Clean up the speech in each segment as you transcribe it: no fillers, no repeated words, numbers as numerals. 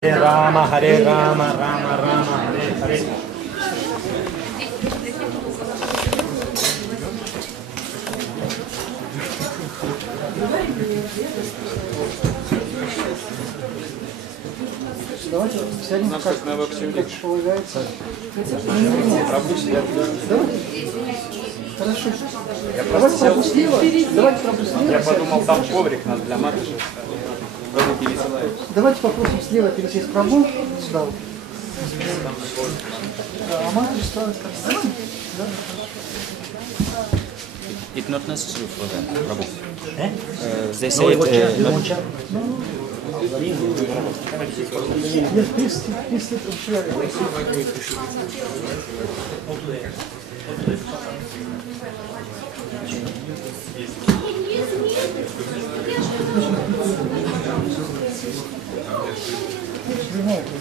Рама, Харе Рама, Рама, Рама, Харе Харе. Давайте сядем, как полагается. Хорошо. Давайте пропустила. Я подумал, там коврик надо для матушек. Давайте попросим слева пересесть Прабу сюда. А матушка ставит так. It's not necessary for that, Prabhu. They No, say what it, you not... Yes, please sit and share.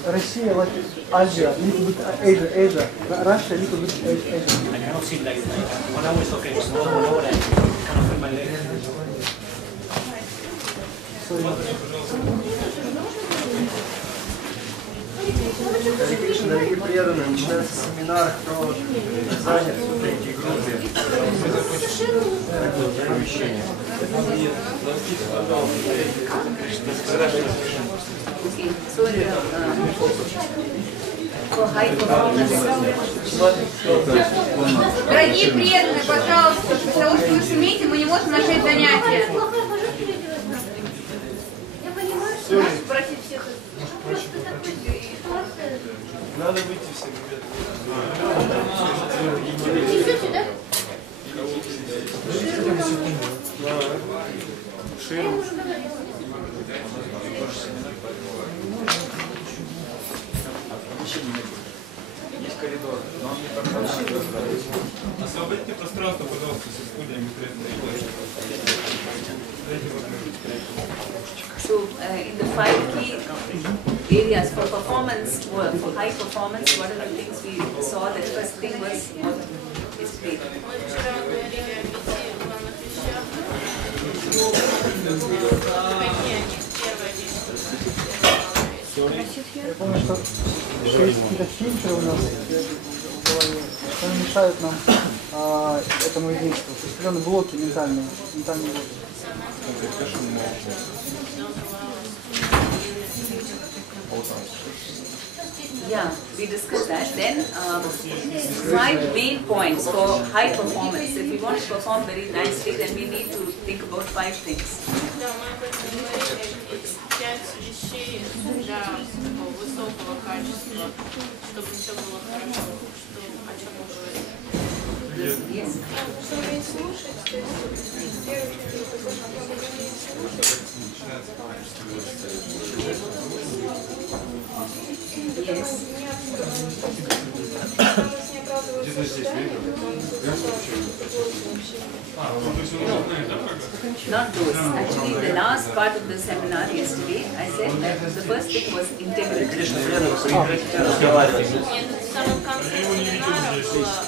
Россия, like Asia, little bit Asia, Russia, little bit Asia. I cannot sit like that. When I was talking, I cannot feel my leg. Дорогие преданные, начинается семинар, кто занят в третьей группе. Дорогие преданные, пожалуйста, для того, что вы шумите, мы не можем начать занятия. Я понимаю, что надо спросить всех. Надо выйти всем, ребята. Несете, да? Ширм. Есть коридор, но он не прохладный. Освободите пространство, пожалуйста, со студиями. So, in the 5 key areas for performance, for high performance, what are the things we saw? The first thing was what is faith. Я помню, что 6 каких-то фильтры у нас в голове, что они мешают нам этому единству. То есть определенные блоки ментальные блоки. Yeah, we discussed that. Then 5 main points for high performance. If we want to perform very nicely, then we need to think about 5 things. Да, мы об этом говорили. 5 вещей для высокого качества, чтобы все было хорошо, что, о чем мы говорим. Yes. Чтобы не слушать, то есть первый Yes. Not those. Actually, the last part of the seminar yesterday, I said that the first thing was integrity.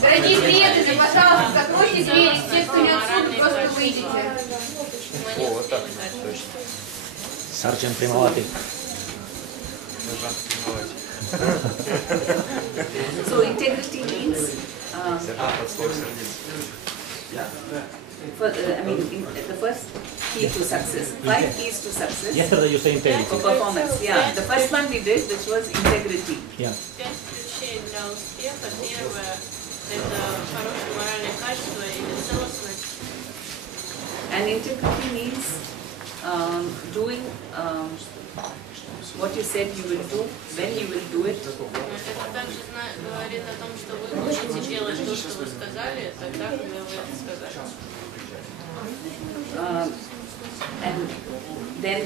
Дорогие преданные, пожалуйста, закройте двери, те, кто не отсюда, просто выйдите. О, вот так, точно. Сарджан Примавати. So integrity means, the first key to success. 5 keys to success. Yesterday you said integrity. For performance, yeah. The first one we did, which was integrity. Yeah. 5 ключей для успеха. Первое – это хорошее моральное качество или целостность. And integrity means doing what you said you will do, when you will do it. Это также говорит о том, что вы будете делать то, что вы сказали, тогда, когда вы это сказали. And then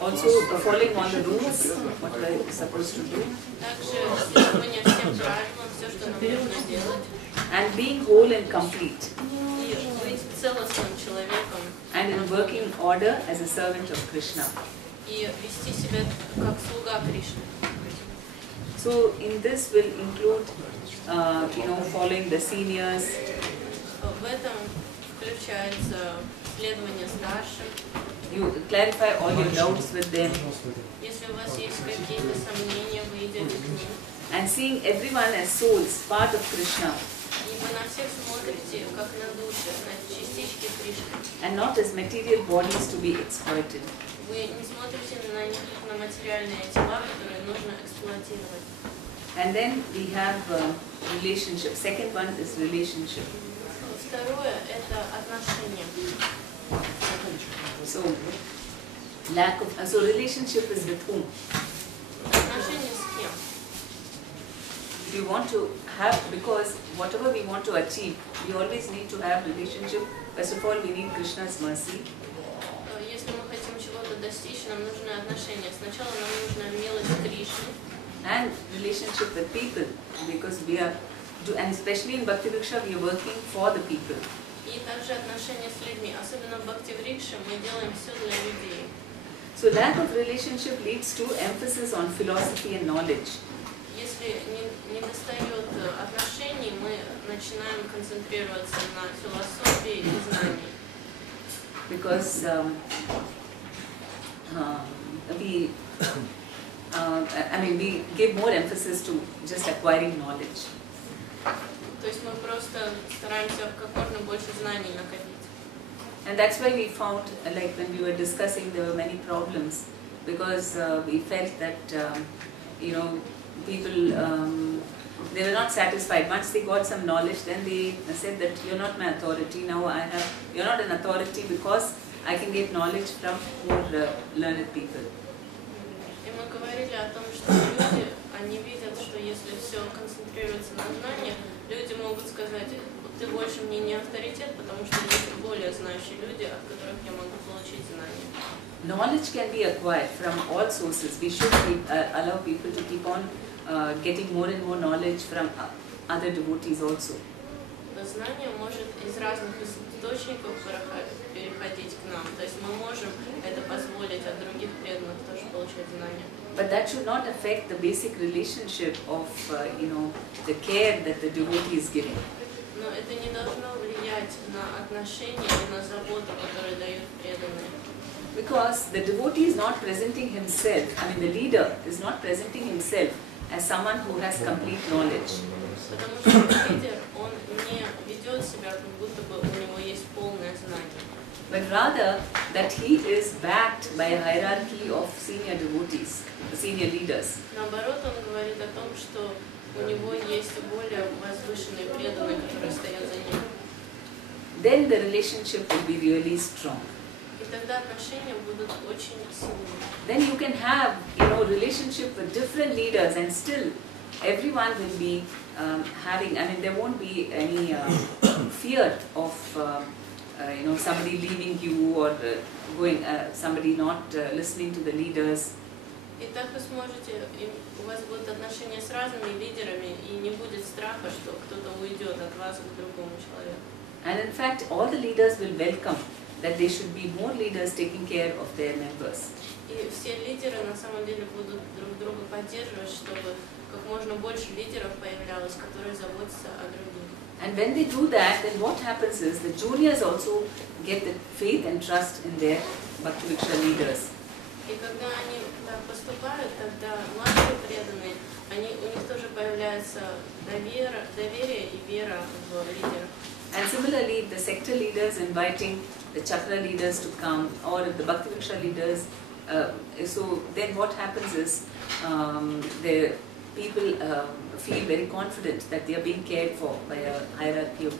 also following all the rules, what we're supposed to do. Также следование всем правилам, все, что нам нужно делать. And being whole and complete. И быть целостным человеком. And in working order as a servant of Krishna. И вести себя как слуга Кришны. So in this will include, following the seniors. В этом включается следование старшим. You clarify all your doubts with them. Если у вас есть какие-то сомнения, вы идете к ним. And seeing everyone as souls, part of Krishna. И вы на всех смотрите, как на души, на частички Кришны. And not as material bodies to be exploited. Вы не смотрите на них как на материальные тела, которые нужно эксплуатировать. And then we have relationship. Second one is relationship. Второе – это отношения. So relationship is with whom? Отношения с кем? We want to have, because whatever we want to achieve, we always need to have relationship. First of all, we need Krishna's mercy. Если мы хотим чего-то достичь, нам нужны отношения. Сначала нам нужна милость Кришны. And relationship with people, because we are, and especially in Bhakti-vrikša, we are working for the people. И также отношения с людьми. Особенно в Бхакти-врикше мы делаем все для людей. So lack of relationship leads to emphasis on philosophy and knowledge. Если не достает отношений, мы начинаем концентрироваться на философии и знании. Because we give more emphasis to just acquiring knowledge. То есть мы просто стараемся как можно больше знаний накопить. And that's why we found, like when we were discussing, there were many problems, because we felt that, people, they were not satisfied. Once they got some knowledge, then they said that you're not my authority. Now you're not an authority because I can get knowledge from more learned people. И мы говорили о том, что люди, они видят, что если все концентрируется на знаниях, люди могут сказать, ты больше мне не авторитет, потому что есть более знающие люди, от которых я могу получить знания. Knowledge can be acquired from all sources. We should allow people to keep on getting more and more knowledge from other devotees also. Знание может из разных источников переходить к нам. То есть мы можем это позволить от других преданных тоже получать знания. But that should not affect the basic relationship of, the care that the devotee is giving. Но это не должно влиять на отношения и на заботу, которую дают преданные. Because the devotee is not presenting himself, the leader is not presenting himself as someone who has complete knowledge. Потому что лидер, он не ведет себя, как будто бы у него есть полное знание. But rather that he is backed by a hierarchy of senior devotees, senior leaders. Наоборот, он говорит о том, что у него есть более возвышенные преданные, которые стоят за ним. Then the relationship will be really strong. И тогда отношения будут очень сильными. Then you can have, relationship with different leaders, and still everyone will be having. There won't be any fear of, somebody leaving you or somebody not listening to the leaders. И так вы сможете, у вас будут отношения с разными лидерами, и не будет страха, что кто-то уйдет от вас к другому человеку. And in fact, all the leaders will welcome that there should be more leaders taking care of their members. И все лидеры на самом деле будут друг друга поддерживать, чтобы как можно больше лидеров появлялось, которые заботятся о других. And when they do that, then what happens is the juniors also get the faith and trust in their Bhakti-vrikša leaders. И когда они так поступают, тогда младшие преданные, у них тоже появляется доверие и вера в лидеров. And similarly, if the sector leaders inviting the chakra leaders to come, or if the Bhakti-vrikša leaders, so then what happens is the people feel very confident that they are being cared for by a hierarchy of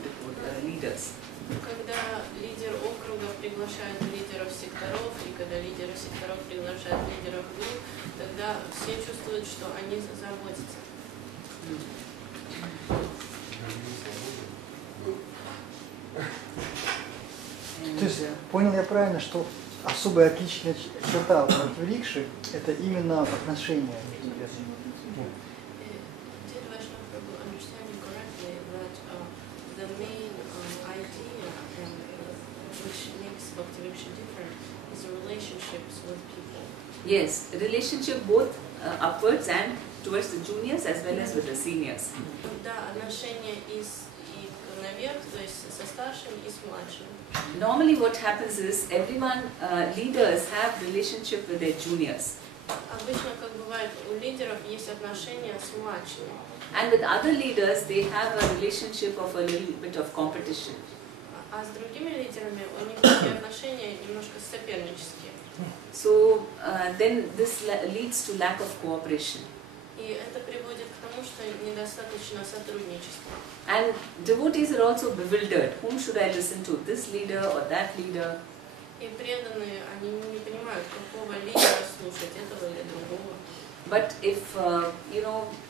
leaders. Когда лидер округа приглашает лидеров секторов, и когда лидеры секторов приглашают лидеров групп, тогда все чувствуют, что они заботятся. То есть, понял я правильно, что особая отличная черта Бхакти-врикши – это именно отношения между преданными? Yes, relationship both upwards and towards the juniors as well as with the seniors. Да, отношения и к наверх, то есть со старшими и с младшими. Normally what happens is everyone, leaders have relationship with their juniors. Обычно, как бывает, у лидеров есть отношения с младшими. And with other leaders, they have a relationship of a little bit of competition. А с другими лидерами у них такие отношения немножко сопернические. So then this leads to lack of cooperation. И это приводит к тому, что недостаточно сотрудничества. And devotees are also bewildered. Whom should I listen to? This leader or that leader? И преданные, они не понимают, какого лидера слушать, этого или другого. But if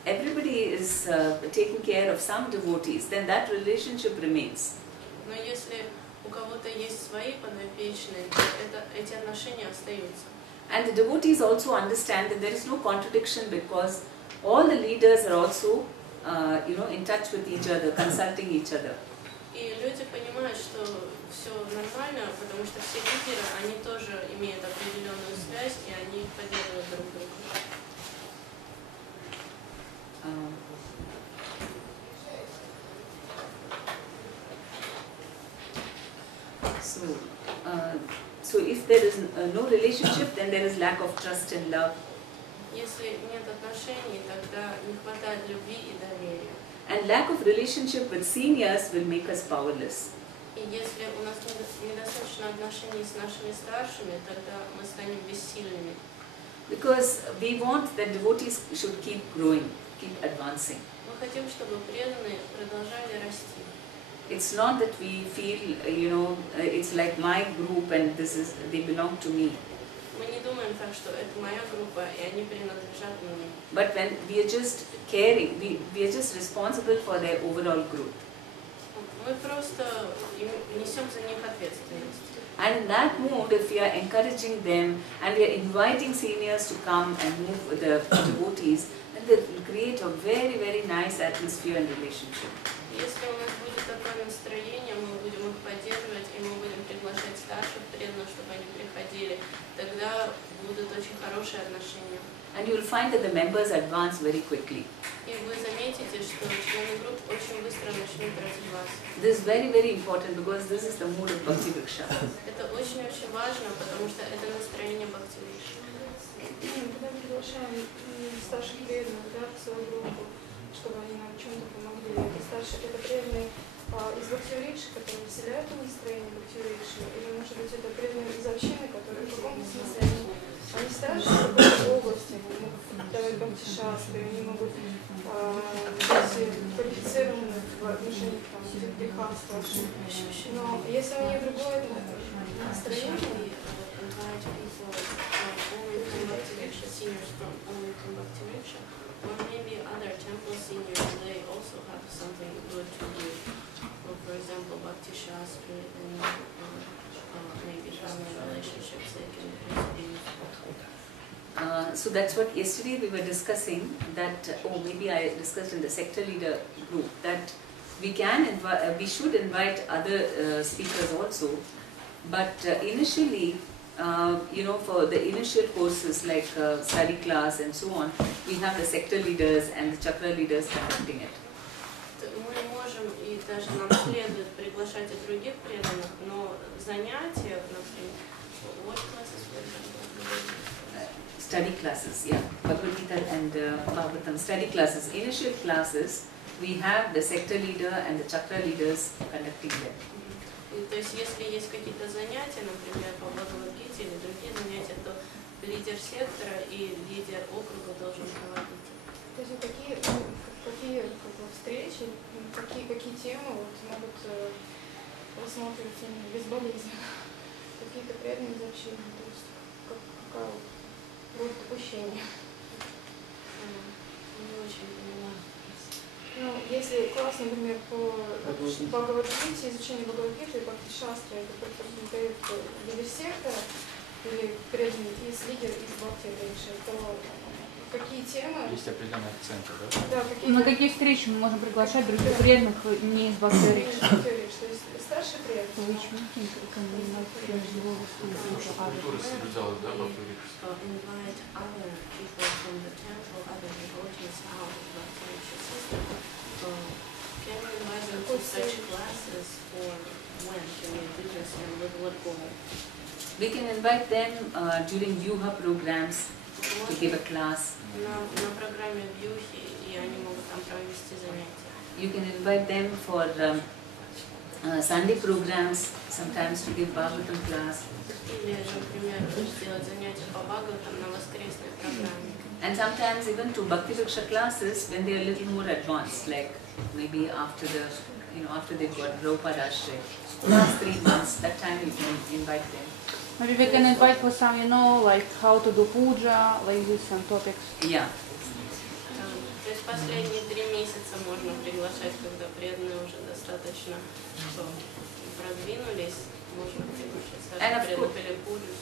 everybody is taking care of some devotees, then that relationship remains. Но если у кого-то есть свои подопечные, эти отношения остаются. And the devotees also understand that there is no contradiction because all the leaders are also, in touch with each other, consulting each other. И люди понимают, что все нормально, потому что все лидеры, они тоже имеют определенную связь, и они поддерживают друг друга. So if there is no relationship, then there is lack of trust and love. Если нет отношений, тогда не хватает любви и доверия. And lack of relationship with seniors will make us powerless. И если у нас недостаточно отношений с нашими старшими, тогда мы станем бессильными. Because we want that devotees should keep growing, keep advancing. Мы хотим, чтобы преданные продолжали расти. It's not that we feel, it's like my group and they belong to me. Мы не думаем так, что это моя группа, и они принадлежат мне. But when we are just caring, we are just responsible for their overall growth. Мы просто несем за них ответственность. And in that mood, if we are encouraging them and we are inviting seniors to come and move with the devotees, then they will create a very, very nice atmosphere and relationship. Если у нас будет такое настроение, мы будем их поддерживать, и мы будем приглашать старших преданных, чтобы они приходили, тогда будут очень хорошие отношения. And you will find that the members advance very quickly. И вы заметите, что члены групп очень быстро начнут развиваться. This is very, very important because this is the mood of Bhakti-vrikша. Это очень-очень важно, потому что это настроение Бхакти-врикши. Когда мы приглашаем старших преданных, в свою группу, чтобы они нам в чем-то помогли, это преданные из Бхакти-врикши, которые вселяют настроение Бхакти-врикши, или, может быть, это преданные из общины, которые в каком-то смысле они старше в какой-то области, они могут давать бхакти-шастры, они могут быть квалифицированы в отношении к грехам старших. Но если у них другое настроение, or maybe other temple seniors, they also have something good to do. For example, Bhakti Shastri and maybe family relationships they can do. So that's what yesterday we were discussing, that, maybe I discussed in the sector leader group, that we should invite other speakers also, but initially, for the initial courses like study class and so on, we have the sector leaders and the chakra leaders conducting it. Мы можем и даже нам следует приглашать и других преданных, но занятия, например, what classes for example? Study classes, yeah, Bhagavad-gita and Bhagavatam study classes. Initial classes, we have the sector leader and the chakra leaders conducting them. То есть, если есть какие-то занятия, например, по Бхагавад-гите или другие занятия, то лидер сектора и лидер округа должен проводить. То есть, какие встречи, какие темы могут рассматриваться безболезненно? Какие-то преданные из общины, то есть, какая вот допущение? Не очень поняла. Ну, если класс, например, по Бхагавад-гите, изучение Бхагавад-гиты и Бхакти-шастры, это дает лидер сектора или преданный лидер из Бхакти-врикши, то какие темы? Есть определенные акценты, да? Да, на какие встречи мы можем приглашать других преданных не из Бхакти-врикши? То есть старший преданный. Культура соблюдалась, да, Бхакти-врикша? Invite other people from the temple, other devotees out of Bhakti-vrikша system. Can we invite them to such class classes, or when can we do this and with what goal? We can invite them during Vyuha programs to give a class. На программе Вьюхи, и они могут там провести занятия. You can invite them for Sunday programs, sometimes to give Bhagavatam class. Или, например, сделать занятия по Бхагаватам на воскресной программе. And sometimes even to Bhakti-vrikša classes when they are a little more advanced, like maybe after the, after they've got Prabhupada Ashray. Last 3 months, that time you can invite them. Maybe we can invite for some, like how to do puja, like this, some topics. Yeah. То есть последние 3 месяца можно приглашать, когда преданные уже достаточно продвинулись, можно приглашать, скажем, преданные пуджу.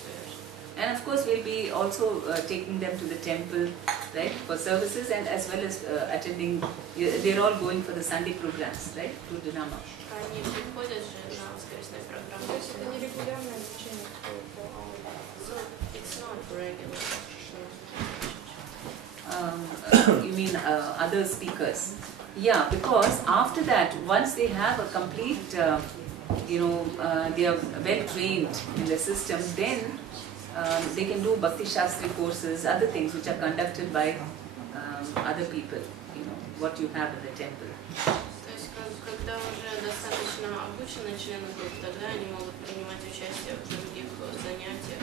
And of course we'll be also taking them to the temple, right, for services, and as well as attending, they're all going for the Sunday programs, right, to Dinama. Они приходят же на воскресные программы. То есть это не регулярное обучение какое-то? So it's not regular. You mean other speakers? Yeah, because after that, once they have a complete, they are well trained in the system, then they can do Bhakti Shastri courses, other things which are conducted by other people, what you have in the temple. То есть, когда уже достаточно обучены члены группы, тогда они могут принимать участие в других занятиях,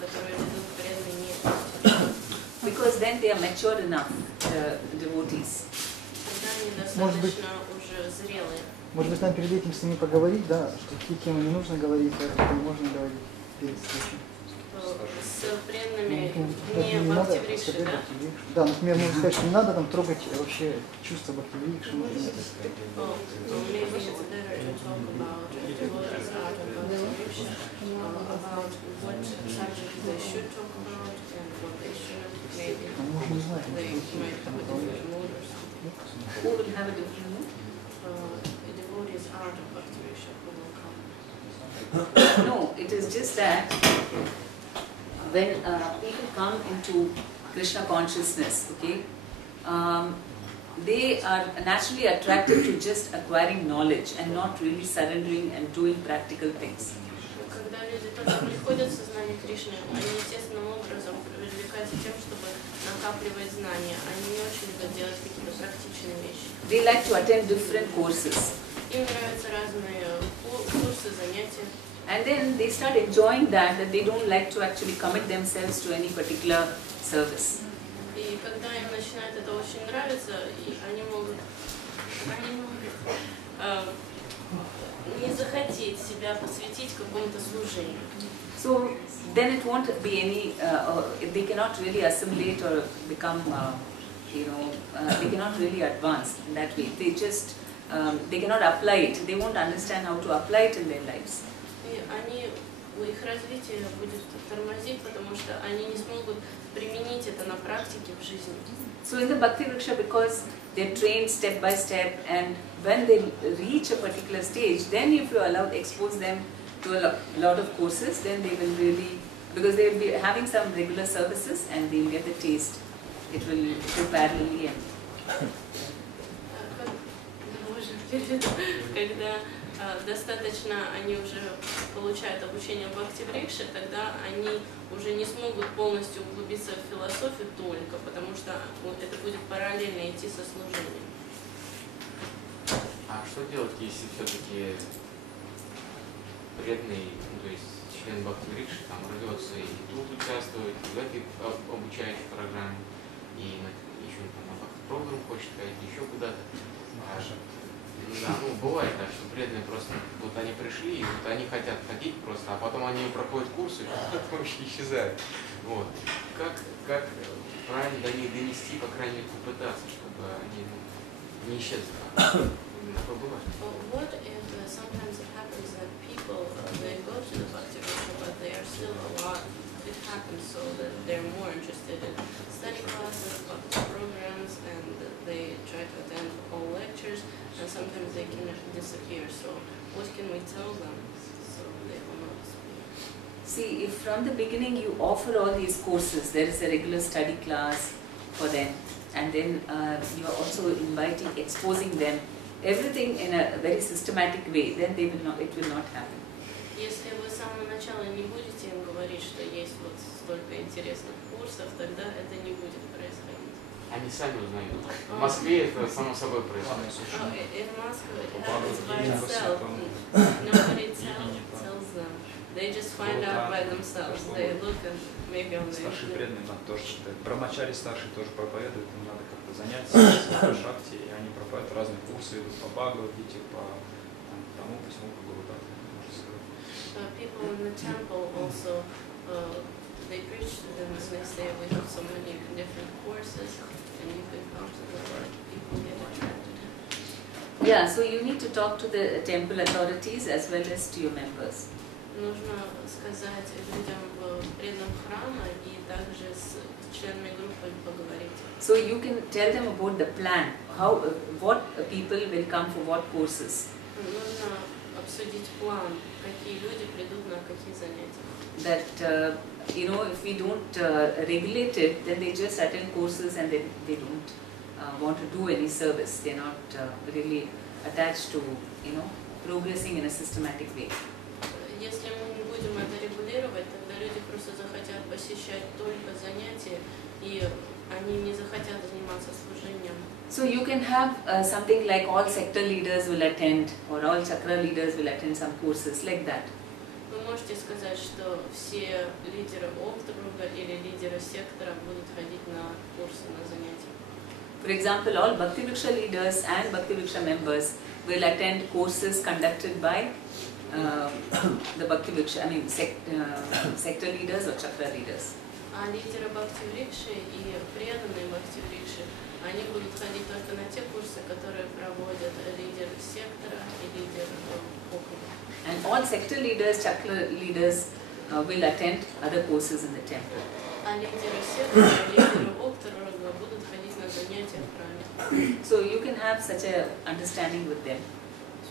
которые ведут преданные не. Because then they are mature enough, the devotees. Тогда они достаточно уже зрелые. Может быть, нам перед этим с ними поговорить, да, что какие темы не нужно говорить, а какие можно говорить перед встречей. С преданными не Бхакти-врикши, да? Да, например, можно сказать, что не надо там трогать вообще чувства Бхакти-врикши. Who will have a different mood? The devotees out of Bhakti-vrikša who will come. No, it is just that when people come into Krishna consciousness, okay, they are naturally attracted to just acquiring knowledge and not really surrendering and doing practical things. Когда люди только приходят в сознание Кришны, они естественным образом привлекаются тем, чтобы накапливать знания. Они не очень любят делать какие-то практичные вещи. They like to attend different courses. Им нравятся разные курсы, занятия. And then they start enjoying that they don't like to actually commit themselves to any particular service. И когда им начинает это очень нравиться, и они могут не захотеть себя посвятить какому-то служению. So then it won't be any, they cannot really assimilate or become, they cannot really advance in that way. They just, they cannot apply it. They won't understand how to apply it in their lives. И их развитие будет тормозить, потому что они не смогут применить это на практике в жизни. So in the Bhakti-vrikša, because they're trained step by step, and when they reach a particular stage, then if you expose them to a lot of courses, then they will really, because they will be having some regular services and they will get the taste. It will go parallelly. Когда достаточно они уже получают обучение в Бхакти-врикше, тогда они уже не смогут полностью углубиться в философию только, потому что это будет параллельно идти со служением. А что делать, если все-таки преданный, то есть член Бхакти-врикши там рвется и тут участвует, в этой обучающей программе, и еще там на Бхакти-программ хочет ходить, еще куда-то. Да, бывает так, что преданные просто, вот они пришли, и вот они хотят ходить просто, а потом они проходят курсы, и потом вообще исчезают. Вот. Как правильно до них донести, по крайней мере, попытаться, чтобы они не исчезли? Что бывает? What if sometimes it happens that people, they go to the Bhakti-vrikša, but they are still a lot, it happens so that they're more interested in study classes, Bhakti programs, and they try to attend all lectures, and sometimes they can disappear. So what can we tell them so they will not disappear? See, if from the beginning you offer all these courses, there is a regular study class for them, and then you are also exposing them everything in a very systematic way, then it will not happen. Если вы с самого начала не будете им говорить, что есть вот столько интересных курсов, тогда это не будет происходить. Они сами узнают. В Москве это само собой происходит. In Moscow it happens by itself. Nobody tells them. They just find out by themselves. They look and maybe on the Старшие internet. преданные нам тоже читают. Брамачари старшие тоже проповедуют, им надо как-то заняться по шахте, и они проповедуют разные курсы, идут по Бхагавад-гите, по тому, по всему, по Гуру-гате, можно сказать. People in the temple also, they preach to them and they say we have so many different courses and you can come to the Lord. People get attracted. Yeah, so you need to talk to the temple authorities as well as to your members. Нужно сказать людям в преданном храма и также с членами группы поговорить. So you can tell them about the plan, what people will come for what courses. Нужно обсудить план, какие люди придут на какие занятия. That if we don't regulate it, then they just attend courses and then they don't want to do any service. They're not really attached to progressing in a systematic way. Если мы не будем это регулировать, тогда люди просто захотят посещать только занятия, и они не захотят заниматься служением. So you can have something like all sector leaders will attend, or all chakra leaders will attend some courses like that. Вы можете сказать, что все лидеры округа или лидеры сектора будут ходить на курсы, на занятия. For example, all Bhakti-vrikša leaders and Bhakti-vrikša members will attend courses conducted by the Bhakti-vrikša, sector leaders or chakra leaders. А лидеры Бхакти-врикши и преданные Бхакти-врикши, они будут ходить только на те курсы, которые проводят лидер сектора и лидер округа. And all sector leaders, chakra leaders will attend other courses in the temple. А лидеры сектора и лидеры округа будут ходить на занятия в храме. So you can have such a understanding with them.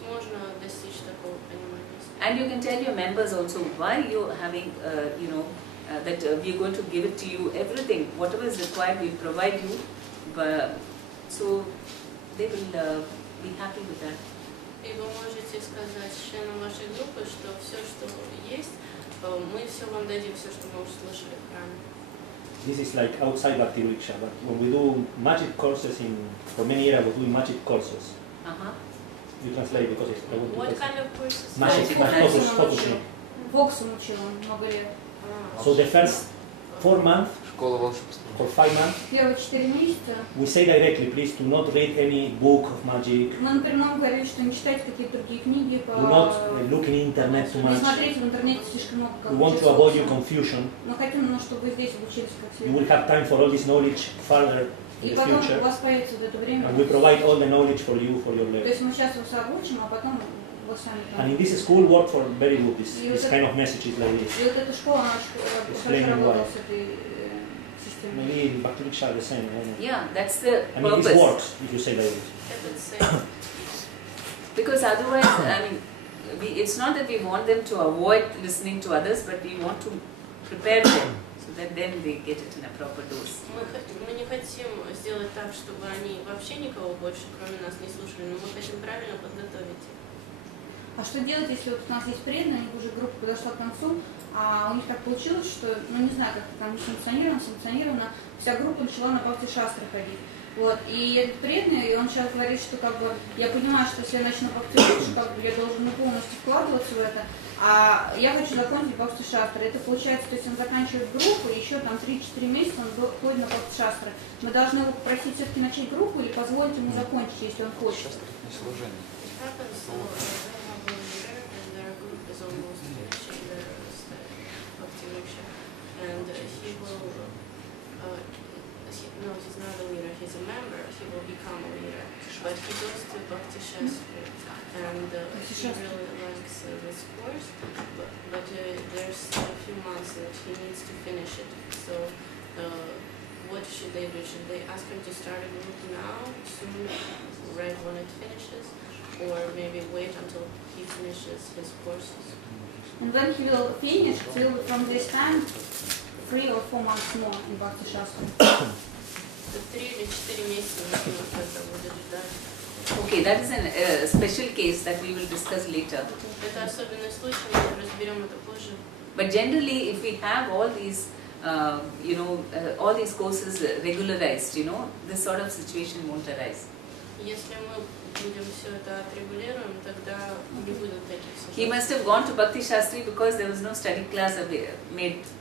Можно достичь такого понимания. And you can tell your members also why you're having, that we're going to give it to you, everything, whatever is required, we'll provide you. So they will be happy with that. И вы можете сказать членам вашей группы, что все, что есть, мы все вам дадим, все, что мы услышали в храме. This is like outside Bhakti-vrikša, but when we do magic courses for many years, we're doing magic courses. You translate because it's... What kind of courses? Magic, focusing. Боксом учил он много лет. So the first 4 months, Школа волшебства. or 5 months, Первые 4 месяца we say directly, please do not read any book of magic. мы напрямую говорили, что не читайте какие-то другие книги, Do not look in internet too не much. смотрите в интернете слишком много. We want to avoid your confusion. Мы хотим, чтобы вы здесь учились как You will следует. have time for all this knowledge further in И the потом у future. вас появится вот это время. And we provide all the knowledge for you, for your То level. есть мы сейчас вас обучим, а потом вы сами. And in this school work for very good, this kind of messages like this. И вот эта школа, она хорошо работала с этой системой. Maybe in Bhakti-vrikša the same. I don't know. Yeah, that's the I mean, this purpose. works if you say like this. Because otherwise, it's not that we want them to avoid listening to others, but we want to prepare them so that then they get it in a proper dose. Мы не хотим сделать так, чтобы они вообще никого больше, кроме нас, не слушали, но мы хотим правильно подготовить их. А что делать, если вот у нас есть преданные, уже группа подошла к концу, а у них так получилось, что, не знаю, как там санкционировано, вся группа начала на Бхакти-шастры ходить. Вот, и этот преданный, он сейчас говорит, что я понимаю, что если я начну Бхакти-врикшу, я должен полностью вкладываться в это, а я хочу закончить Бхакти-шастры. Это получается, то есть он заканчивает группу, и еще там 3-4 месяца он ходит на Бхакти-шастры. Мы должны его попросить все-таки начать группу или позволить ему закончить, если он хочет. And he will, no, he's not a leader, he's a member, he will become a leader. But he goes to Bhakti-shastra, and he really likes this course, but there's a few months that he needs to finish it. So what should they do? Should they ask him to start a group now, soon, right when it finishes, or maybe wait until he finishes his courses? And when he will finish, till from this time, 3 or 4 months more in Bhakti-shastra. 3 или 4 месяца нужно это будет ждать. Okay, that is a special case that we will discuss later. Это особенный случай, мы разберем это позже. But generally, if we have all these, all these courses regularized, this sort of situation won't arise. Если мы будем все это отрегулируем, тогда не будет таких ситуаций. He must have gone to Bhakti Shastri because there was no study class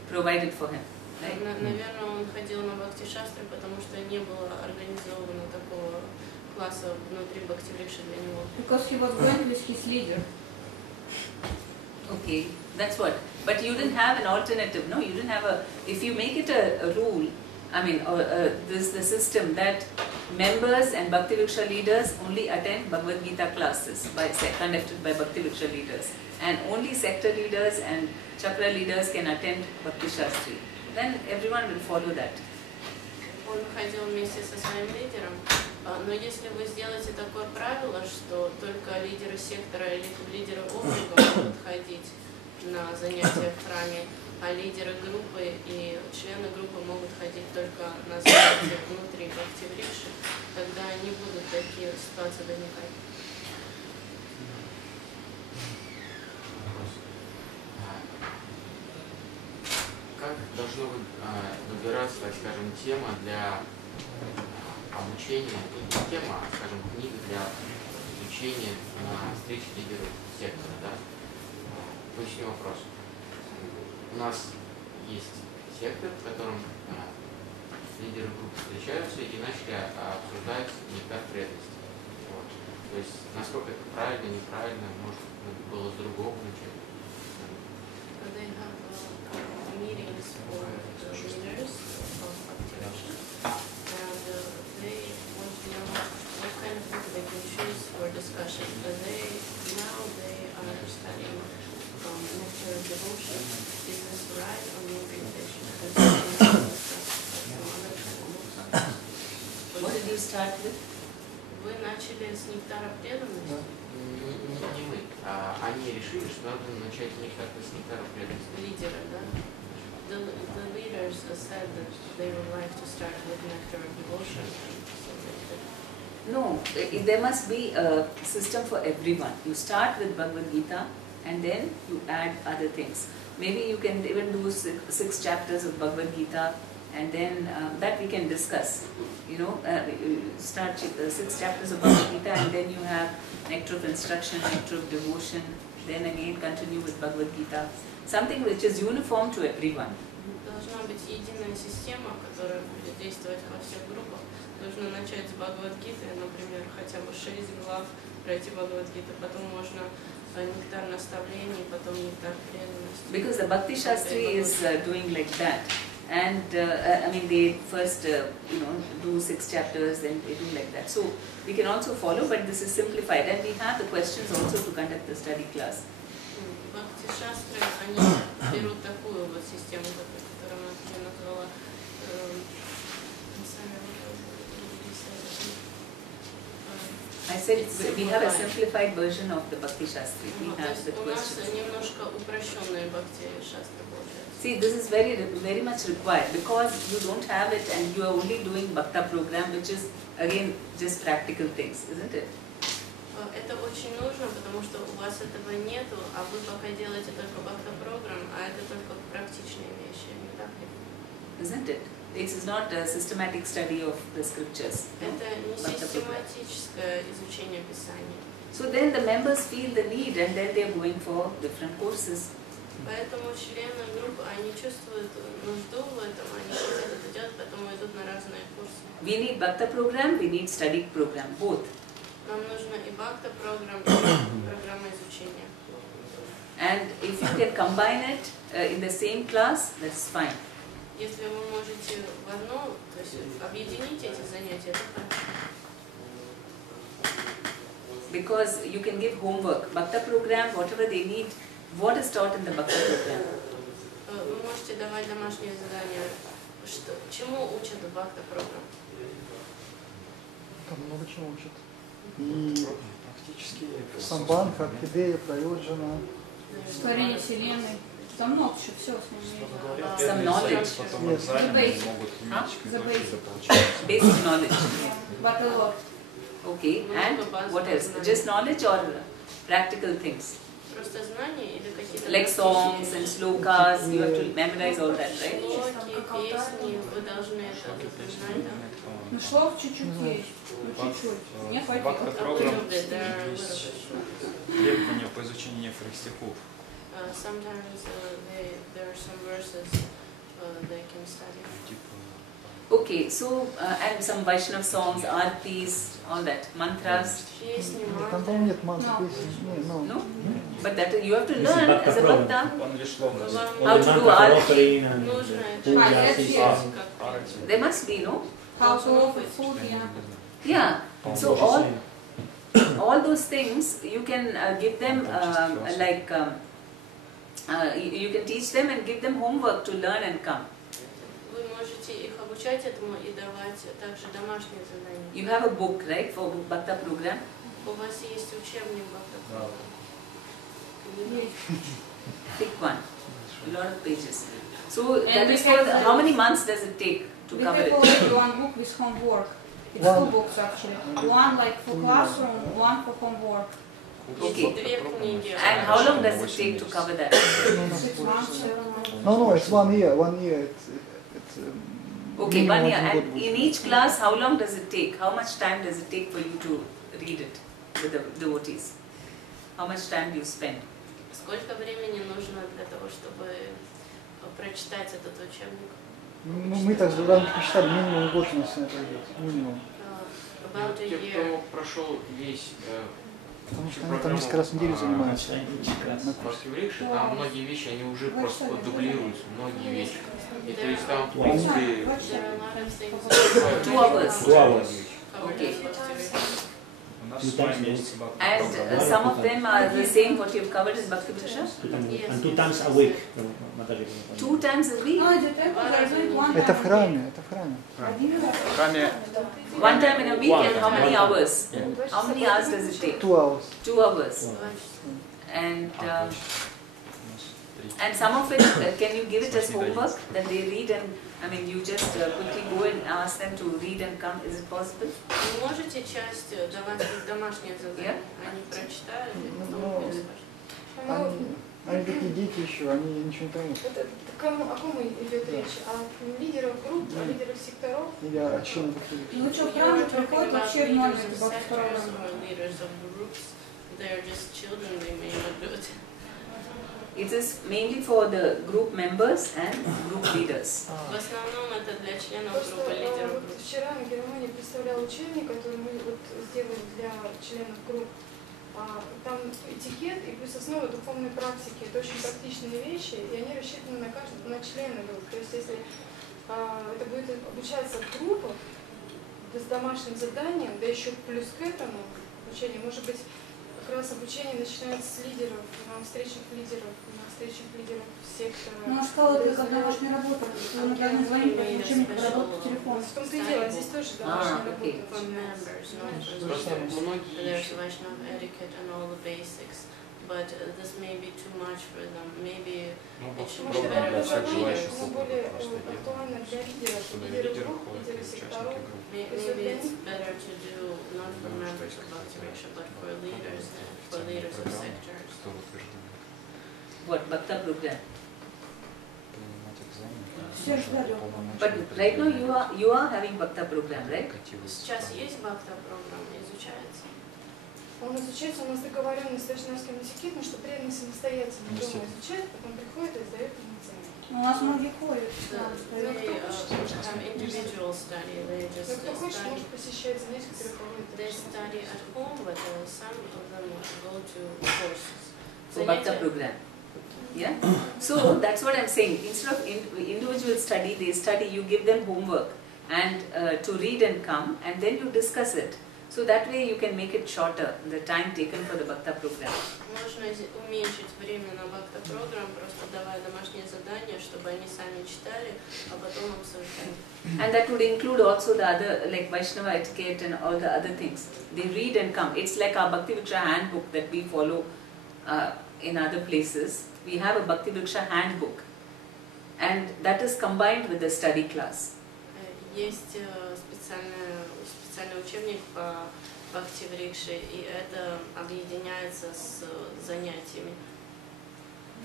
provided for him. Right? Наверное, он ходил на Бхакти-шастры, потому что не было организовано такого класса внутри Бхакти-врикши для него. Because he was going with his leader. Okay, that's what. But you didn't have an alternative, no? You didn't have if you make it a rule, this the system that members and Bhakti-vriksha leaders only attend Bhagavad Gita classes conducted by Bhakti-vriksha leaders, and only sector leaders and chakra leaders can attend Bhakti Shastri. Then everyone will follow that. Он ходил вместе со своим лидером, но если вы сделаете такое правило, что только лидеры сектора или лидеры округа могут ходить на занятия в храме, а лидеры группы и члены группы могут ходить только на занятия внутри Бхакти-врикши, тогда не будут такие ситуации возникать. Как должно выбираться, так скажем, тема для обучения, не тема, а, скажем, книга для изучения на встрече лидеров сектора, да? Поясню вопрос. У нас есть сектор, в котором лидеры групп встречаются и начали обсуждать нектар преданности. Вот. То есть, насколько это правильно, неправильно, может было с другого начать. Meetings for the leaders of Bhakti-vriksha, and they want to know what kind of book they can choose for discussion. But now they are studying nectar of devotion. Is this right, or maybe they should consider some other kind of books? What did you start with? Вы начали с нектара преданности? Не мы. Они решили, что надо начать с нектара преданности. Лидеры, да? The leaders said that they would like to start with nectar of devotion. No, there must be a system for everyone. You start with Bhagavad Gita and then you add other things. Maybe you can even do six chapters of Bhagavad Gita, and then that we can discuss. Start 6 chapters of Bhagavad Gita, and then you have nectar of instruction, nectar of devotion, then again continue with Bhagavad Gita. Something which is uniform to everyone. Должна быть единая система, которая будет действовать во всех группах. Нужно начать с Бхагавад-гиты, например, хотя бы 6 глав, пройти Бхагавад-гиту, потом можно нектар наставлений, потом нектар преданности. Because the Bhakti Shastri is doing like that. And they first do 6 chapters, then they do like that. So we can also follow, but this is simplified, and we have the questions also to conduct the study class. Бхакти-шастры, они берут такую вот систему, которую я назвала. I said we have a simplified version of the Bhakti Shastri. We have the У нас questions. немножко упрощенные Бхакти-шастры получаются. See, this is very much required, because you don't have it and you are only doing Bhakta program, which is again just practical things, isn't it? Это очень нужно, потому что у вас этого нету, а вы пока делаете только Бхакта-программ, а это только практичные вещи, не так ли? Isn't it? This is not a systematic study of the scriptures. Это не систематическое изучение Писания. So then the members feel the need, and then they are going for different courses. Поэтому члены группы, они чувствуют нужду в этом, они хотят это делать, поэтому идут на разные курсы. We need Bhakta program, we need study program, both. Нам нужно и Бхакта-программ, и программа изучения. And if you can combine it in the same class, that's fine. Если вы можете в одно, то есть объединить эти занятия, это хорошо. Because you can give homework, Bhakta program, whatever they need, what is taught in the Bhakta program. Вы можете давать домашние задания, чему учат в Бхакта-программ? Там много чего учат. И самбанха, орхидея, прайоджана. Творение Вселенной. Там много еще, все основное. Some knowledge. The basic. Basic knowledge. But a lot. Okay, and what else? Just knowledge or practical things? Просто знания или какие-то... Like songs and slokas, you have to memorize all that, right? Слоги, песни, вы должны это запоминать, да? Ну, слов чуть-чуть есть. Ну, чуть-чуть. Не хватит. Бхакти-программ есть требования по изучению некоторых стихов. Sometimes there are some verses they can study. Okay, so and some Vaishnav songs, artis, all that, mantras. Там, по-моему, нет мантр, песен. No? But that you have to learn as a bhakta How to do arti. arati. There must be, no? How to offer food, yeah. Yeah. So all those things you can give them you can teach them and give them homework to learn and come. Вы можете их обучать этому и давать также домашние задания. You have a book, right, for Bhakta program? У вас есть учебник Бхакти. Pick one. A lot of pages. So that is for how many months does it take to cover it? We have one book with homework. It's two books actually. One like for classroom, one for homework. Okay. And how long does it take to cover that? 6 months, 7 months. No, it's 1 year. 1 year. It's okay, 1 year. And in each class, how long does it take? How much time does it take for you to read it with the devotees? How much time do you spend? Сколько времени нужно для того, чтобы прочитать этот учебник? Мы так с другом посчитали, минимум год у нас на это идет. Минимум. Те, кто прошел весь Потому что они там несколько раз в неделю занимаются. Бхакти-врикша, там многие вещи, они уже просто дублируются, многие вещи. И то есть там, в принципе, 2 hours. 2 hours. Okay. And some of them are the same what you've covered in Bhakti-vrikša? And 2 times a week. 2 times a week? Это в храме, это в храме. В храме 1 time in a week and how many hours? How many hours does it take? 2 hours. 2 hours. And some of it, can you give it as homework that they read and, I mean, you just quickly go and ask them to read and come? Is it possible? Вы можете часть давать домашние задания? Они прочитают и потом скажут. Они такие дети еще, они ничего не поймут. О ком идет речь? О лидерах групп, о лидерах секторов? Или о членах групп? Ну что, правильно, приходит вообще в номер They're just children, they may not do it. It is mainly for the group members and group leaders. В основном это для членов группы, лидеров групп. Вчера на Германии представлял учебник, который мы сделали для членов групп. Там этикет и плюс основа духовной практики. Это очень практичные вещи, и они рассчитаны на члена групп. То есть если это будет обучаться в группах с домашним заданием, да еще плюс к этому обучение, может быть, как раз обучение начинается с лидеров, на встречах лидеров сектора. Ну, а школа это как домашняя работа. Вы, например, звоните по учебнику, работать по телефону. В том-то и дело, здесь тоже домашняя работа. There's Vaishnav etiquette and all the basics, but this may be too much for them. Maybe it should be better for leaders. Более актуально для лидеров, лидеров групп, лидеров секторов. Maybe it's better to do not for members of Bhakti-vrikša, but for leaders of sectors. What, Bhakta program? But right now you are having Bhakta program, right? Сейчас есть Bhakta программа, изучается. Он изучается, у нас договоренность с вайшнавским этикетом, что преданный самостоятельно дома изучает, потом приходит и сдает инициативу. у нас многие ходят. Individual study, they just Кто хочет, может посещать занятия, которые проводят. They study at home, but some of them go to courses. So Bhakta program. Yeah? So that's what I'm saying. Instead of individual study, they study, you give them homework and to read and come, and then you discuss it. So that way you can make it shorter, the time taken for the Bhakta program. Можно уменьшить время на Bhakta program, просто давая домашние задания, чтобы они сами читали, а потом обсуждали. And that would include also the other, like Vaishnava etiquette and all the other things. They read and come. It's like our Bhakti-vrikša handbook that we follow in other places. We have a Bhakti-vrikša handbook, and that is combined with the study class. Есть специальное учебник по Бхакти-врикше, и это объединяется с занятиями.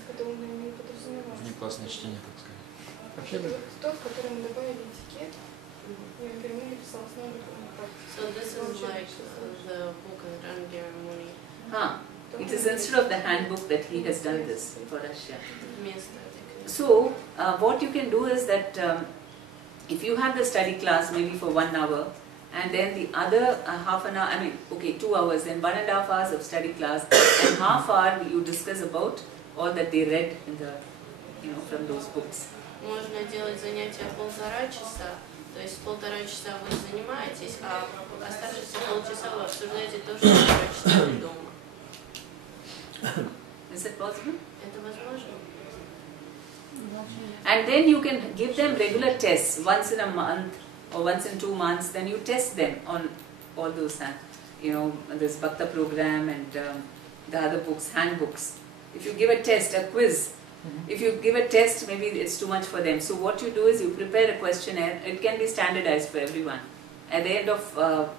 Это он не подразумевает. Внеклассное чтение, так сказать. Это вот тот, который мы добавили этикет, и он перемене писал основу практики. So this is like the book in Rangir Muni. It is instead of the handbook that he has done this for us. Yeah. Вместо этой книги. So, what you can do is that if you have the study class maybe for 1 hour, and then the other half an hour, 2 hours, then 1.5 hours of study class, and half hour you discuss about all that they read in the, from those books. Можно делать занятия 1,5 часа, то есть 1,5 часа вы занимаетесь, а оставшиеся полчаса вы обсуждаете то, что вы прочитали дома. Is it possible? Это возможно. And then you can give them regular tests once in a month or once in 2 months. Then you test them on all those, this Bhakta program and the other books, handbooks. If you give a test, a quiz, if you give a test, maybe it's too much for them. So what you do is you prepare a questionnaire. It can be standardized for everyone. At the end of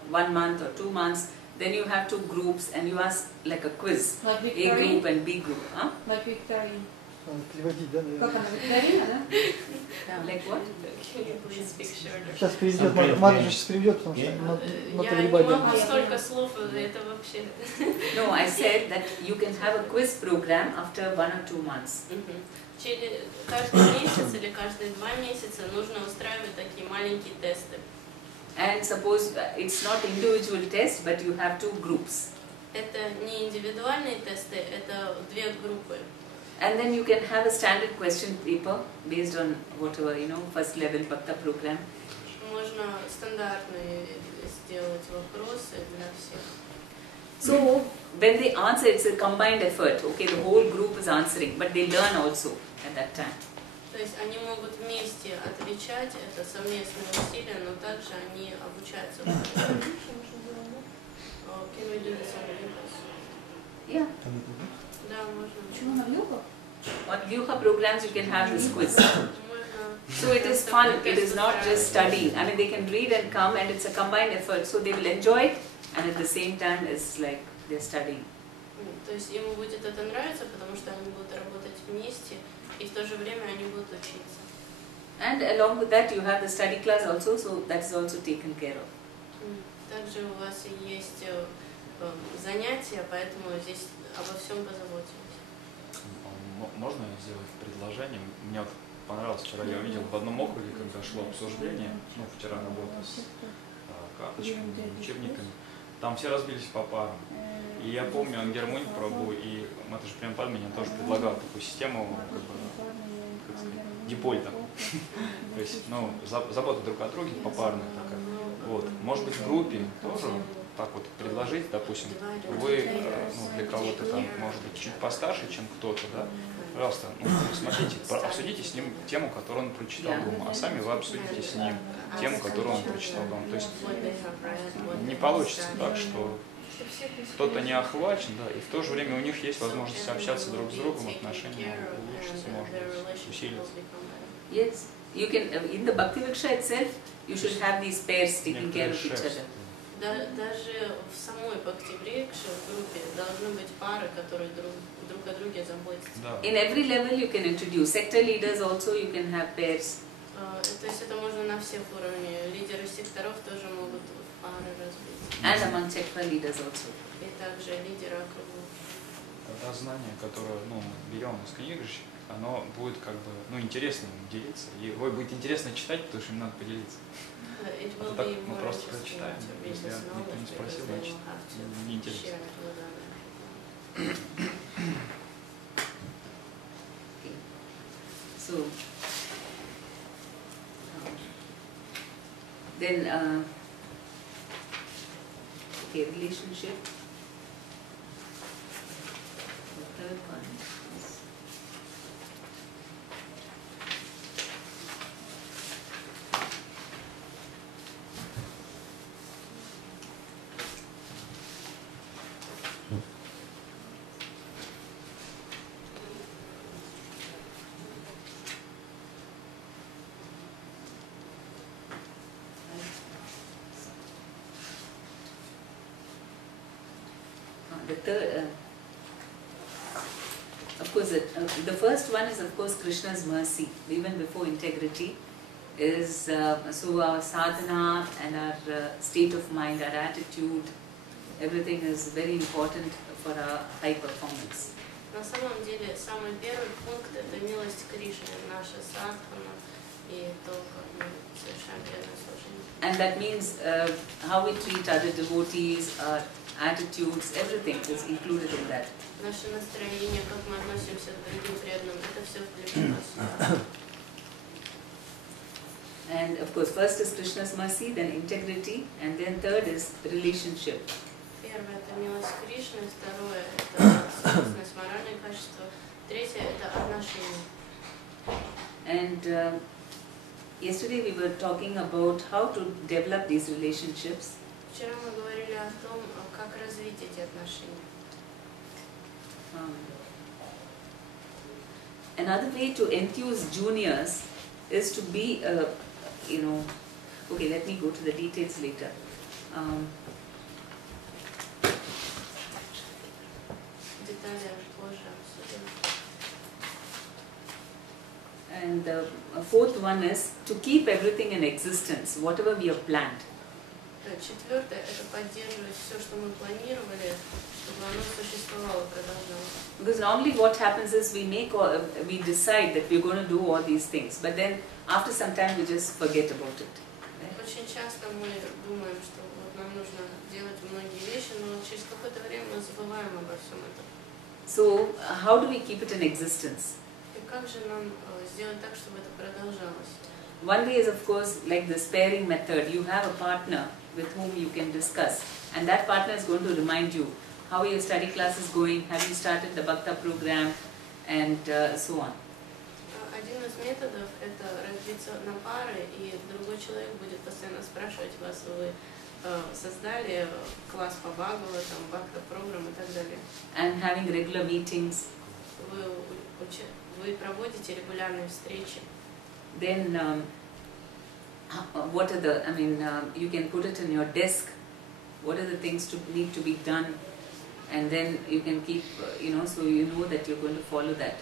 1 month or 2 months, then you have 2 groups and you ask like a quiz, like A group and B group. Huh? Like Victorine. Переводить, да? Как она, Викторина, да? Like what? Сейчас переведет, Мада же сейчас переведет, потому что Я на не могу столько слов, это вообще... No, I said that you can have a quiz program after 1 or 2 months. Каждый месяц или каждые 2 месяца нужно устраивать такие маленькие тесты. And suppose it's not individual test, but you have 2 groups. Это не индивидуальные тесты, это 2 группы. And then you can have a standard question paper based on whatever, first level Bhakta program. Можно стандартные сделать вопросы для всех. So, when they answer, it's a combined effort. Okay, the whole group is answering, but they learn also at that time. То есть они могут вместе отвечать, это совместные усилия, но также они обучаются. Can we do this on Vihas? Yeah. Да, можно. Почему на Vihas? On Vihas programs you can have this quiz. So it is fun, it is not just studying. They can read and come and it's a combined effort. So they will enjoy it and at the same time it's like they're studying. То есть ему будет это нравиться, потому что они будут работать вместе, и в то же время они будут учиться. And along with that you have the study class also, so that's also taken care of. Также у вас есть занятия, поэтому здесь обо всем позаботились. Можно сделать предложение? Мне вот понравилось, вчера я увидел в одном округе, когда шло обсуждение, вчера работа с карточками, учебниками, там все разбились по парам. И я помню, Ангермунь Прабу и Матаджи Према Пдмини тоже предлагал такую систему, как сказать, диполь такой. То есть, забота друг о друге попарная такая. Вот. Может быть, в группе тоже так вот предложить, допустим, вы для кого-то там, может быть, чуть постарше, чем кто-то, да, пожалуйста, смотрите, обсудите с ним тему, которую он прочитал дома, а сами вы обсудите с ним тему, которую он прочитал дома. То есть не получится так, что кто-то не охвачен, да, и в то же время у них есть возможность общаться друг с другом, отношения улучшиться, может быть, усилиться. Yes, you can, in the Bhakti-vrikša itself, you should have these pairs taking care of each other. Даже в самой Бхакти-врикше в группе должны быть пары, которые друг о друге заботятся. In every level you can introduce. Sector leaders also you can have pairs. То есть это можно на всех уровнях. Лидеры секторов тоже могут пары разбить. And among sector leaders also. И также лидеры округов. Тогда знание, которое берем из книг, оно будет интересно делиться. И его будет интересно читать, потому что им надо поделиться. Это так мы просто прочитаем. Если никто не спросил, значит неинтересно. So, then, relationship. The third one is the third, of course, the first one is of course Krishna's mercy, even before integrity, is so our sadhana and our state of mind, our attitude, everything is very important for our high performance. На самом деле, самый первый пункт – это милость Кришны, наша садхана и то, как мы совершаем преданное служение. And that means how we treat other devotees, our attitudes, everything is included in that. Наше настроение, как мы относимся к другим преданным, это все включено сюда. And of course, first is Krishna's mercy, then integrity, and then third is relationship. Первое – это милость Кришны, второе – это собственность, моральные качества, третье – это отношения. And yesterday we were talking about how to develop these relationships. Вчера мы говорили о том, как развить эти отношения. Another way to enthuse juniors is to be, okay, let me go to the details later. And the fourth one is to keep everything in existence, whatever we have planned. Четвертое – это поддерживать все, что мы планировали, чтобы оно существовало, продолжалось. Because normally what happens is we decide that we're going to do all these things, but then after some time we just forget about it. Очень часто мы думаем, что вот нам нужно делать многие вещи, но через какое-то время мы забываем обо всем этом. So how do we keep it in existence? И как же нам сделать так, чтобы это продолжалось? One way is of course like the sparing method. You have a partner with whom you can discuss, and that partner is going to remind you how your study class is going, have you started the Bhakta program, and so on. Один из методов – это разбиться на пары, и другой человек будет постоянно спрашивать вас, вы создали класс по Бхагаватам, Бхакта программ и так далее. And having regular meetings. Вы проводите регулярные встречи. Then what are the, you can put it in your desk, what are the things to need to be done, and then you can keep, so you know that you're going to follow that.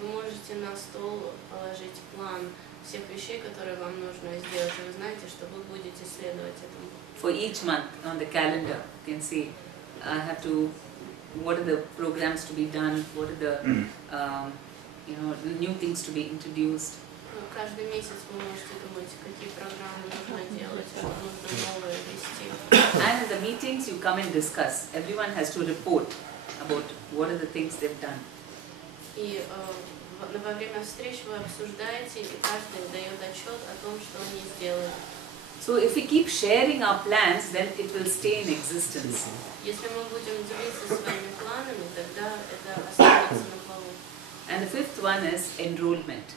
Вы можете на стол положить план всех вещей, которые вам нужно сделать, и вы знаете, что вы будете следовать этому. For each month on the calendar, you can see, I have to, what are the programs to be done, what are the, new things to be introduced. Каждый месяц вы можете думать, какие программы нужно делать, что нужно новое вести. And in the meetings you come and discuss. Everyone has to report about what are the things they've done. И во время встреч вы обсуждаете, и каждый дает отчет о том, что они сделали. So if we keep sharing our plans, then it will stay in existence. Если мы будем делиться своими планами, тогда это останется на плаву. And the fifth one is enrollment.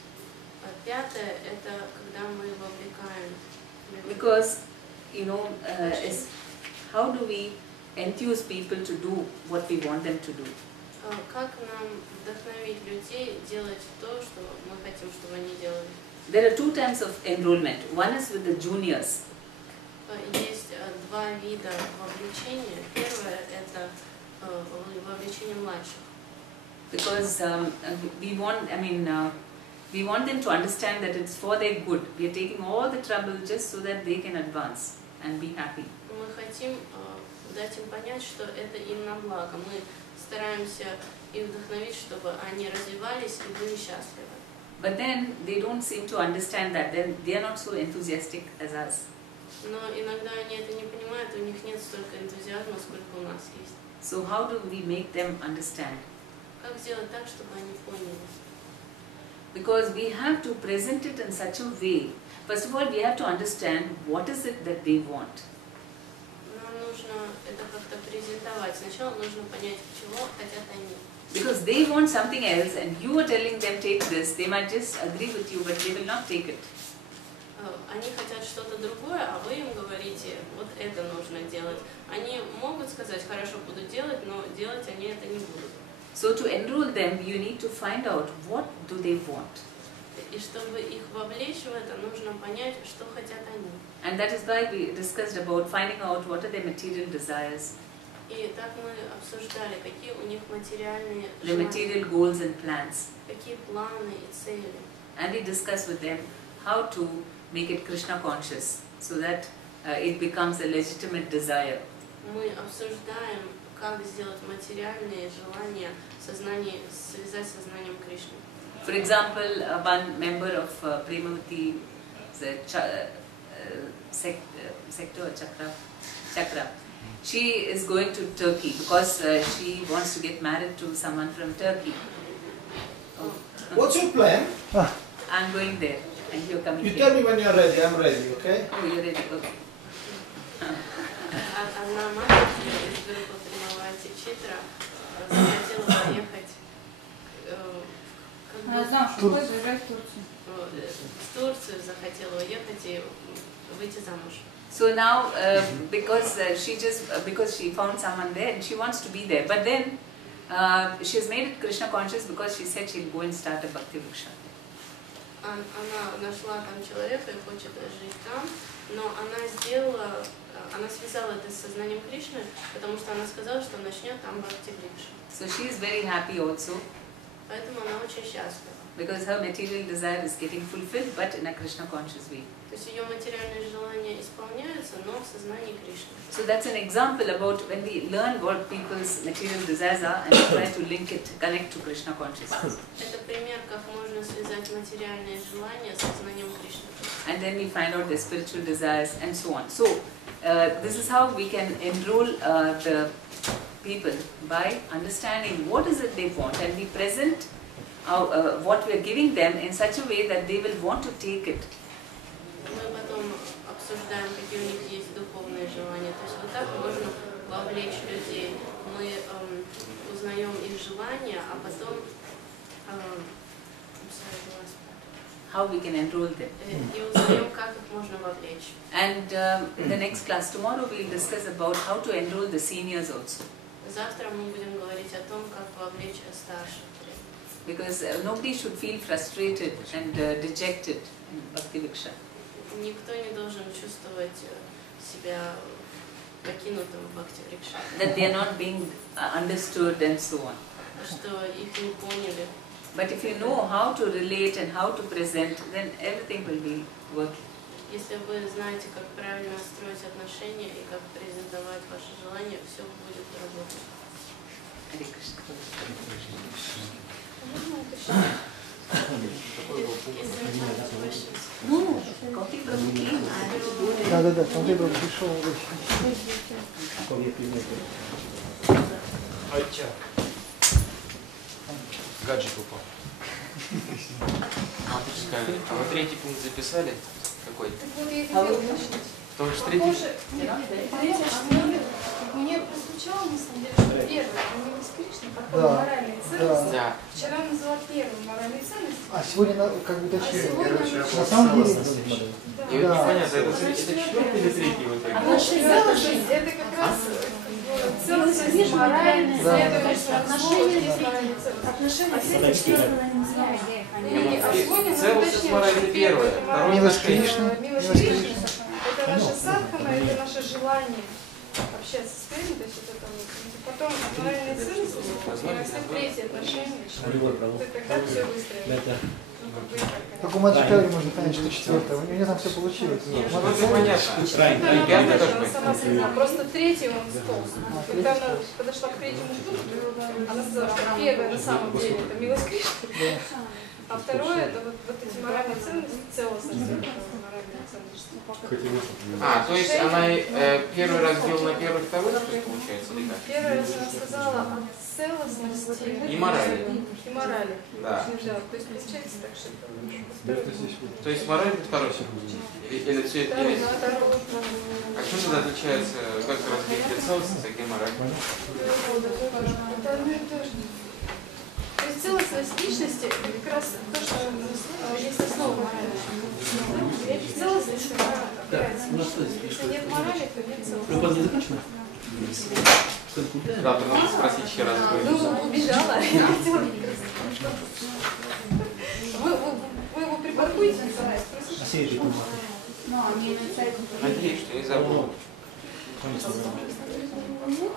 Пятое – это когда мы вовлекаем. Because, how do we enthuse people to do what we want them to do? Как нам вдохновить людей делать то, что мы хотим, чтобы они делали? There are two types of enrollment. One is with the juniors. Есть два вида вовлечения. Первое – это вовлечение младших. Because we want them to understand that it's for their good. We are taking all the trouble just so that they can advance and be happy. Мы хотим дать им понять, что это им на благо. Мы стараемся их вдохновить, чтобы они развивались и были счастливы. But then they don't seem to understand that. Then they are not so enthusiastic as us. Но иногда они это не понимают, у них нет столько энтузиазма, сколько у нас есть. So how do we make them understand? Как сделать так, чтобы они поняли? Because we have to present it in such a way. First of all, we have to understand what is it that they want. Нам нужно это как-то презентовать. Сначала нужно понять, чего хотят они. Because they want something else and you are telling them take this, they might just agree with you, but they will not take it. Они хотят что-то другое, а вы им говорите, вот это нужно делать. Они могут сказать, хорошо, буду делать, но делать они это не будут. So to enroll them, you need to find out what do they want. И чтобы их вовлечь в это, нужно понять, что хотят они. And that is why we discussed about finding out what are their material desires. И так мы обсуждали, какие у них материальные the material goals and plans. какие планы и цели. And we discuss with them how to make it Krishna conscious, so that it becomes a legitimate desire. Мы обсуждаем, как сделать материальные желания связать с сознанием Кришны. For example, one member of Prema Pdmini, the sector Chakra, she is going to Turkey because she wants to get married to someone from Turkey. Oh. What's your plan? I'm going there, and you're coming You here. tell me when you're ready, I'm ready, okay? Oh, you're ready, okay. Одна мать из группы Примавати Читра захотела поехать Она знала, что хочет уезжать в Турцию. в Турцию, захотела уехать и выйти замуж. So now, because she found someone there and she wants to be there, but then she has made it Krishna conscious because she said she'll go and start a Bhakti-vrikša. Она нашла там человека и хочет жить там, но она связала это с сознанием Кришны, потому что она сказала, что начнет там Бхакти-врикша. So she is very happy also. Поэтому она очень счастлива. Because her material desire is getting fulfilled, but in a Krishna conscious way. То есть ее материальные желания исполняются, но в сознании Кришны. So that's an example about when we learn what people's material desires are and try to connect to Krishna consciousness. Это пример, как можно связать материальные желания с сознанием Кришны. And then we find out their spiritual desires and so on. So this is how we can enroll the people by understanding what is it they want and be present what we are giving them in such a way that they will want to take it. Мы потом обсуждаем, какие у них есть духовные желания. То есть вот так можно вовлечь людей. Мы узнаем их желания, а потом how we can enroll them. И узнаем, как их можно вовлечь. And in the next class tomorrow we will discuss about how to enroll the seniors also. Завтра мы будем говорить о том, как вовлечь старших. Because nobody should feel frustrated and dejected in Bhakti-vrikša. Никто не должен чувствовать себя покинутым в Бхакти-врикше. That they are not being understood and so on. Что их не поняли. But if you know how to relate and how to present, then everything will be working. Если вы знаете, как правильно строить отношения и как презентовать ваши желания, все будет работать. Харе Кришна. Да, Кофи пришел. Гаджет упал. А вы третий пункт записали? Какой? Потому что Третий, мне прозвучало, на самом деле, что первый, у него с Кришной, потом моральные ценности. Да. Вчера называл первым моральные ценности. А сегодня как бы уточнил. На самом деле. И вот непонятно, это четвертый или третий в итоге? Целостность, это как раз целостность моральная, Целостность морали первая. Милость Кришны. Это наша садхана, это наше желание общаться с Кришной, то есть это там, потом моральные ценности, третье отношение, тогда все выстроено. Как у Маджи Кавери можно понять, что четвертое. У нее там все получилось. Понятно. Просто третий он сполз. Когда она подошла к третьему пункту, она сказала, что первое на самом деле это милость Кришны, а второе это вот эти моральные ценности, целостность моральной ценности. А, то есть она первый раз делала на первый, второй, получается, или как? Первый раз она сказала о целостности и морали. И морали. Да. То есть получается так, что... То есть мораль это второй. Или все это... А что тогда отличается, как разбить где целостность, а где мораль? Это одно и то же. То есть целостность личности как раз то, что есть основа морали. Целостность опирается. Если нет морали, то нет целостности. Завтра надо спросить еще раз. Ну, убежала. Я хотела вы его припаркуете, спросите. Надеюсь, что не забыл. Нет,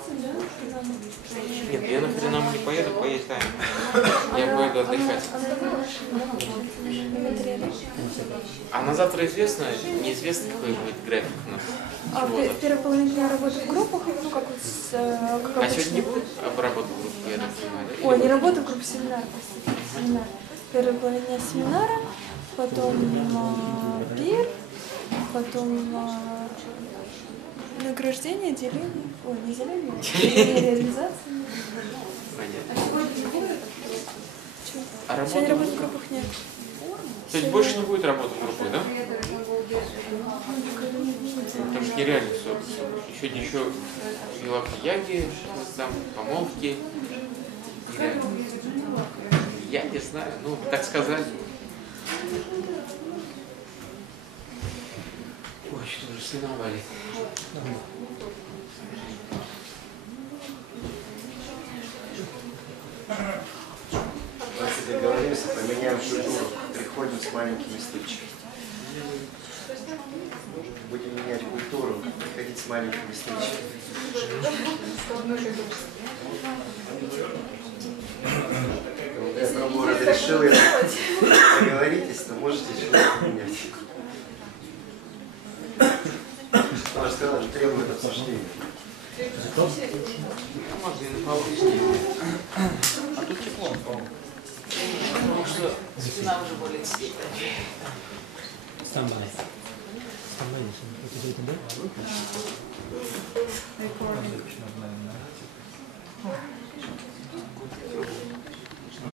я на Суринам не поеду, поесть там. Я поеду отдыхать. А на завтра известно, неизвестно, какой будет график у нас. Первая половина дня работы в группах, ну как вот как а сегодня не будет работы в группе, я так понимаю, да? Ой, не работа в группе, семинар, простите, семинар. Первая половина дня семинара, потом пир, потом награждение, деление, ой, не деление, реализация. Понятно. А Сегодня работы в группах нет. То есть больше не будет работы в группах, да? Потому что нереально все. Сегодня еще вилакхи-яги, там помолвки. Нереально. Я не знаю, ну так сказать. Ой, что-то уже спина болит. Давайте договоримся, поменяем культуру. Приходим с маленькими стульчиками. Будем менять культуру, приходить с маленькими стульчиками. Я пробую разрешил, если договоритесь, то можете что-то поменять. Она же сказала, что требует обсуждения. А тут тепло. Потому что спина уже болит сильно.